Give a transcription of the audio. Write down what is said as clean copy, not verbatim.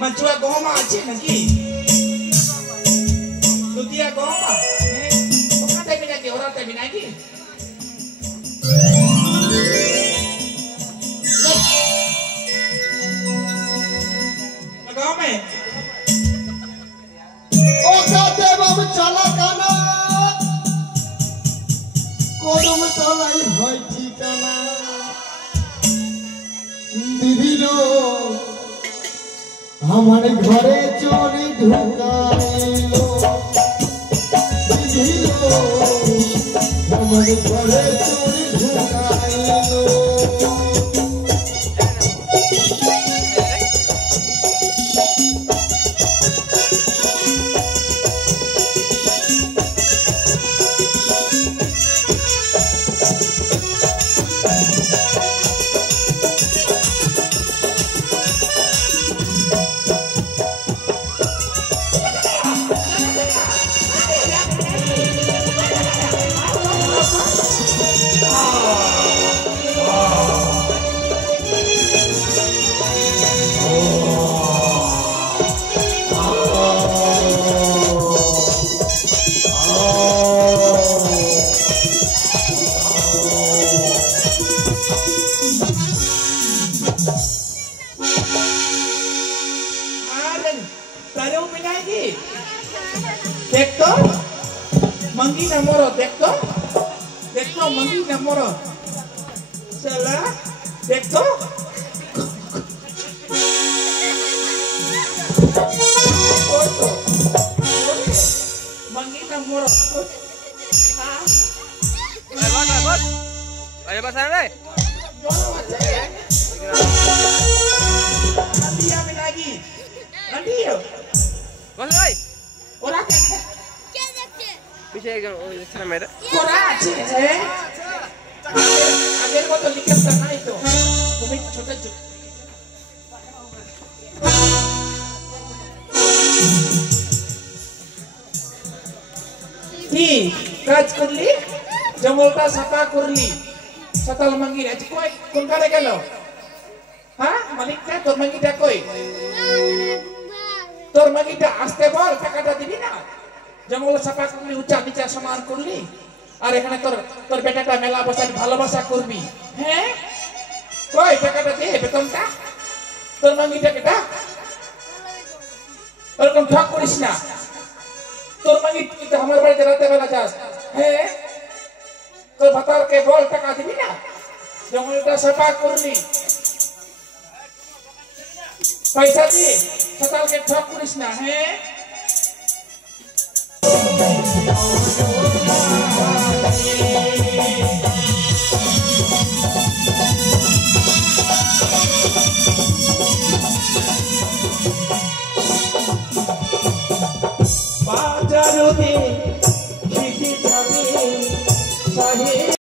Mantua goma aja lagi. Lutia goma. Orang tapi lagi, orang tapi lagi. Goma. Oh kate babu chala kana. Kodum chalai hoy ঠিকানা। দিদিলো আমার ঘরে চোরে ঢুকাইলো দিদিলো আমার ঘরে চোরে ঢুকাইলো Dekto, mangi namoro dekto, dekto mangi namoro, salah dekto, foto, mangi namoro, ah, ayo pasar deh, nanti apa lagi, nanti yo, pasar deh. orang kaya पीछे एकदम इतना मेरा कोराच है अगर वो तो लिखत करना है तो तुम्हें छोटा ही काज करली जंगलटा साफा करली सताल मंगी आज कोई कोन करे गेलो हां मालिक का तोर मंगीटा कोई तोर मंगीटा आस्ते बोल টাকাটা দিবি না जंगल साफा करली उच्चा नीचा समान करली और এখানে তোর তোর বেটাটা মেলা বসে ভালোবাসা করবি হ্যাঁ কই টাকাটা দে বেতনটা তোর মাঙ্গিটা কেটা এরকম ঠক করিস না তোর মাঙ্গি তুই আমার বাড়িতে রাতে বেলা যাস হ্যাঁ তোর ভাতারকে বল টাকা দিবি না জঙ্গলটা সাফা করলি পয়সা দিয়ে সকালকে ঠক করিস না হ্যাঁ